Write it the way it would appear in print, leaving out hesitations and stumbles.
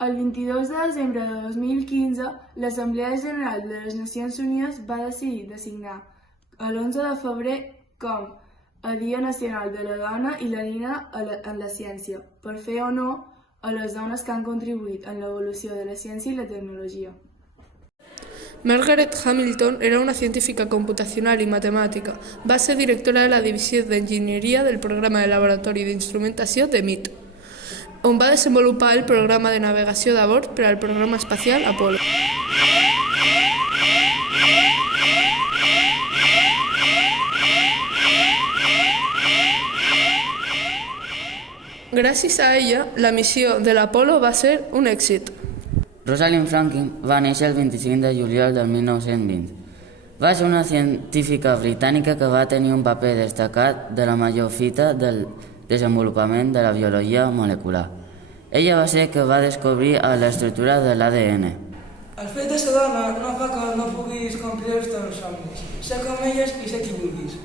El 22 de desembre de 2015, l'Assemblea General de les Nacions Unides va decidir designar l'11 de febrer com a Dia Nacional de la Dona i la Nina en la Ciència, per fer honor a les dones que han contribuït en l'evolució de la ciència i la tecnologia. Margaret Hamilton era una científica computacional y matemática. Va ser directora de la divisió d'enginyeria del programa de laboratori d'instrumentació de MIT, on va desenvolupar el programa de navegació de bord per al programa espacial Apollo. Gràcies a ella, la missió de l'Apollo va ser un èxit. Rosalind Franklin va néixer el 25 de juliol del 1920. Va ser una científica britànica que va tenir un paper destacat de la major fita del desenvolupament de la biologia molecular. Ella va ser que va descobrir l'estructura de l'ADN. El fet de ser dona no fa que no puguis complir els teus somnis. Sé com elles i sé qui vulguis.